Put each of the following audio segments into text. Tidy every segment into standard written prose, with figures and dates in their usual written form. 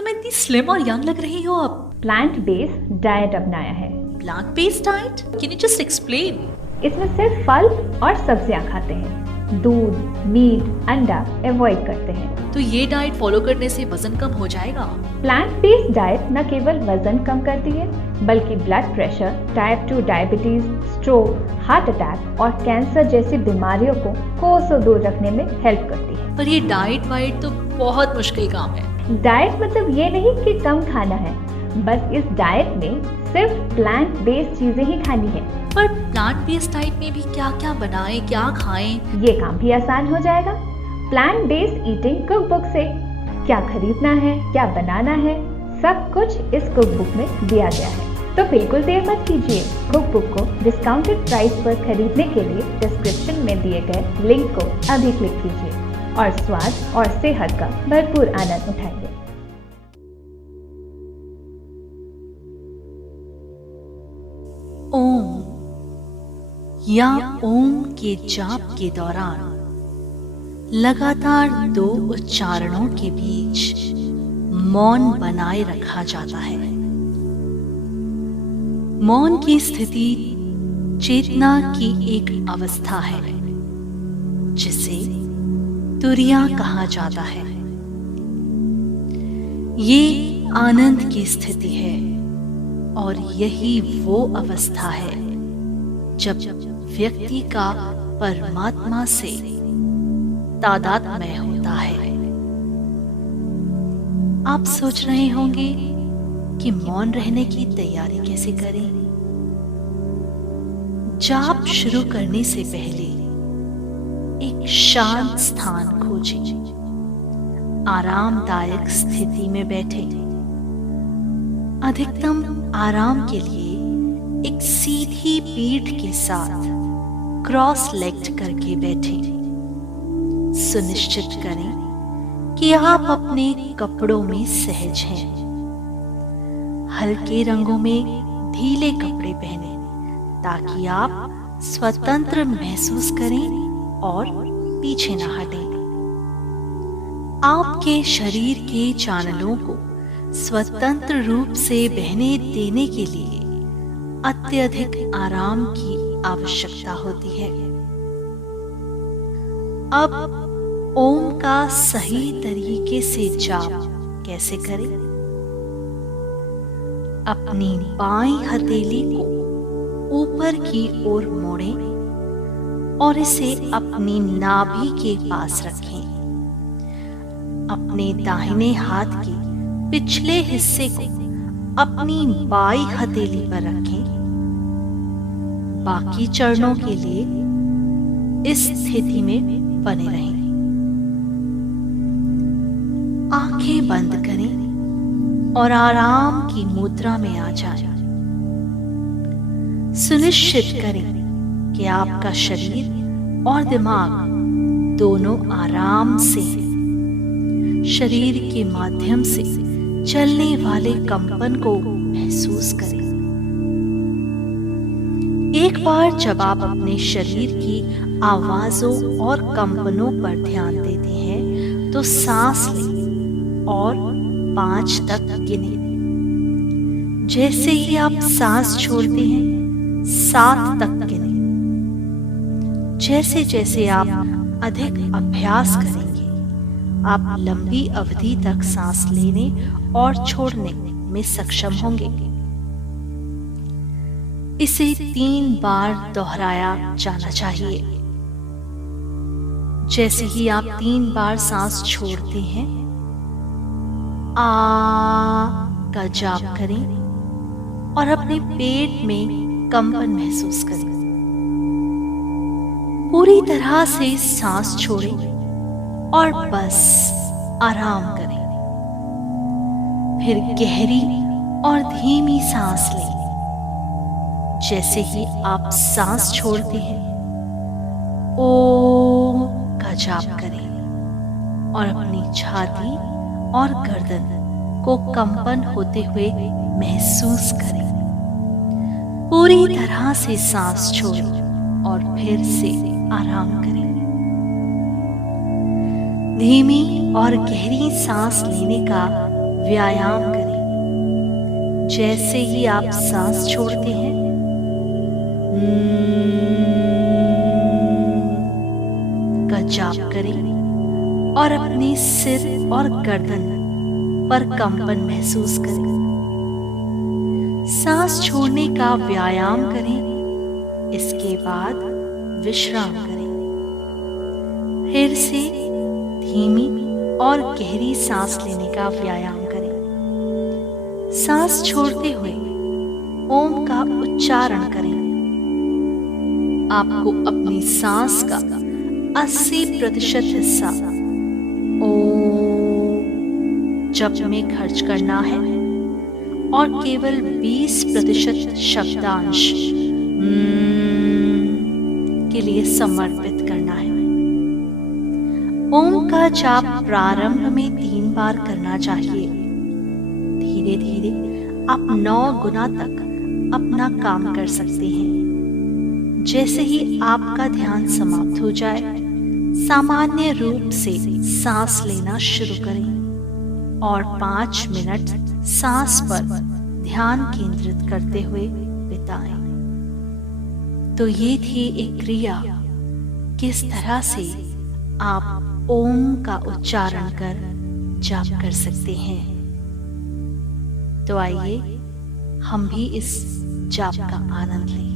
तुम इतनी स्लिम और यंग लग रही हो अब। प्लांट बेस्ड डाइट अपनाया है। Plant based diet? Can you just explain? इसमें सिर्फ फल और सब्जियां खाते हैं, दूध, मीट, अंडा अवॉइड करते हैं। तो ये डाइट फॉलो करने से वजन कम हो जाएगा? प्लांट बेस्ड डाइट न केवल वजन कम करती है बल्कि blood pressure, type 2 diabetes, stroke, heart attack और कैंसर जैसी बीमारियों को कोसों दूर रखने में हेल्प करती है। पर ये डाइट वाइट तो बहुत मुश्किल काम है। डाइट मतलब ये नहीं कि कम खाना है, बस इस डाइट में सिर्फ प्लांट बेस्ड चीजें ही खानी है। पर प्लांट बेस्ड डाइट में भी क्या क्या बनाएं, क्या खाएं? ये काम भी आसान हो जाएगा plant based eating cook book से। क्या खरीदना है, क्या बनाना है, सब कुछ इस कुक बुक में दिया गया है। तो बिल्कुल देर मत कीजिए, कुक बुक को डिस्काउंटेड प्राइस पर खरीदने के लिए डिस्क्रिप्शन में दिए गए लिंक को अभी क्लिक कीजिए और स्वाद और सेहत का भरपूर आनंद उठाइए। ओम या ओम के जाप के दौरान लगातार 2 उच्चारणों के बीच मौन बनाए रखा जाता है। मौन की स्थिति चेतना की एक अवस्था है जिसे तुरिया कहा जाता है। ये आनंद की स्थिति है और यही वो अवस्था है जब व्यक्ति का परमात्मा से तादात्म्य होता है। आप सोच रहे होंगे कि मौन रहने की तैयारी कैसे करें? जाप शुरू करने से पहले एक शांत स्थान खोजें, आरामदायक स्थिति में बैठें। अधिकतम आराम के लिए एक सीधी पीठ के साथ क्रॉस लेग्ड करके बैठें। सुनिश्चित करें कि आप अपने कपड़ों में सहज हैं। हल्के रंगों में ढीले कपड़े पहनें ताकि आप स्वतंत्र महसूस करें और पीछे न हटें। आपके शरीर के चानलों को स्वतंत्र रूप से बहने देने के लिए अत्यधिक आराम की आवश्यकता होती है। अब ओम का सही तरीके से जाप कैसे करें? अपनी बाईं हथेली को ऊपर की ओर मोड़ें और इसे अपनी नाभि के पास रखें। अपने दाहिने हाथ के पिछले हिस्से को अपनी बाईं हथेली पर रखें। बाकी चरणों के लिए इस स्थिति में बने रहें। आंखें बंद करें और आराम की मुद्रा में आ जाएं। सुनिश्चित करें कि आपका शरीर और दिमाग दोनों आराम से हैं। शरीर के माध्यम से चलने वाले कंपन को महसूस करें। एक बार जब आप अपने शरीर की आवाजों और कंपनों पर ध्यान देते हैं तो सांस लें और 5 तक गिनें। जैसे ही आप सांस छोड़ते हैं 7 तक गिनें। जैसे जैसे आप अधिक अभ्यास करेंगे आप लंबी अवधि तक सांस लेने और छोड़ने में सक्षम होंगे। इसे 3 बार दोहराया जाना चाहिए। जैसे ही आप 3 बार सांस छोड़ते हैं आ का जाप करें और अपने पेट में कंपन महसूस करें। पूरी तरह से सांस छोड़ें और बस आराम करें। फिर गहरी और धीमी सांस लें। जैसे ही आप सांस छोड़ते हैं ओम का जाप करें और अपनी छाती और गर्दन को कंपन होते हुए महसूस करें। पूरी तरह से सांस छोड़ें और फिर से आराम करें। धीमी और गहरी सांस लेने का व्यायाम करें। जैसे ही आप सांस छोड़ते हैं, का जाप करें और अपने सिर और गर्दन पर कंपन महसूस करें। सांस छोड़ने का व्यायाम करें, इसके बाद विश्राम करें। फिर से धीमी और गहरी सांस लेने का व्यायाम करें। सांस छोड़ते हुए ओम का उच्चारण करें। आपको अपनी सांस का 80% हिस्सा ओम जप में खर्च करना है और केवल 20% शब्दांश के लिए समर्पित करना है। ओम का जाप प्रारंभ में 3 बार करना चाहिए। धीरे धीरे आप 9 गुना तक अपना काम कर सकते हैं। जैसे ही आपका ध्यान समाप्त हो जाए, सामान्य रूप से सांस लेना शुरू करें और 5 मिनट सांस पर ध्यान केंद्रित करते हुए बिताएं। तो ये थी एक क्रिया, किस तरह से आप ओम का उच्चारण कर जाप कर सकते हैं। तो आइए हम भी इस जाप का आनंद लें।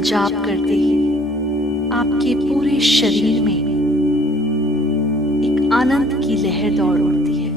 जाप करते ही आपके पूरे शरीर में एक आनंद की लहर दौड़ उठती है।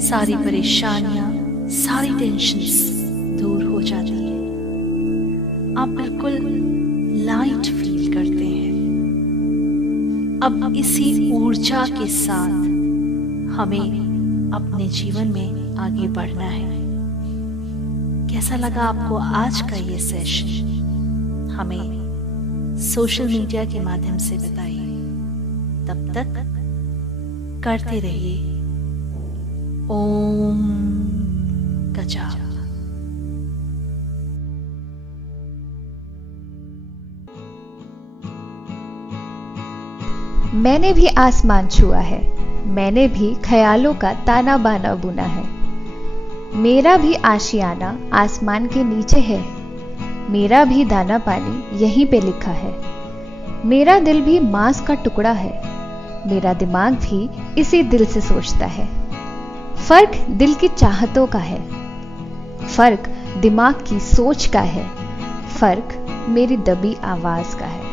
सारी परेशानियां, सारी टेंशन्स दूर हो जाती है। आप बिल्कुल लाइट फील करते हैं। अब इसी ऊर्जा के साथ हमें अपने जीवन में आगे बढ़ना है। कैसा लगा आपको आज का ये सेशन? हमें सोशल मीडिया के माध्यम से बताइए। तब तक करते रहिए ओम का जाप। मैंने भी आसमान छुआ है, मैंने भी ख्यालों का ताना बाना बुना है। मेरा भी आशियाना आसमान के नीचे है, मेरा भी दाना पानी यहीं पे लिखा है। मेरा दिल भी मांस का टुकड़ा है, मेरा दिमाग भी इसी दिल से सोचता है। फर्क दिल की चाहतों का है, फर्क दिमाग की सोच का है, फर्क मेरी दबी आवाज का है।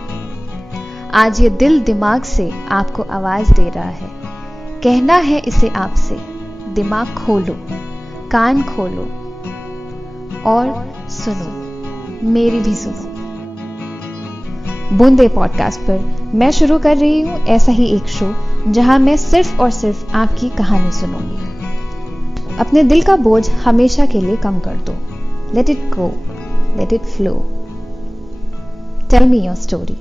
आज ये दिल दिमाग से आपको आवाज दे रहा है, कहना है इसे आपसे, दिमाग खोलो, कान खोलो और सुनो, मेरी भी सुनो। बूंदे पॉडकास्ट पर मैं शुरू कर रही हूँ ऐसा ही एक शो, जहां मैं सिर्फ और सिर्फ आपकी कहानी सुनूंगी। अपने दिल का बोझ हमेशा के लिए कम कर दो। Let it go, let it flow. Tell me your story.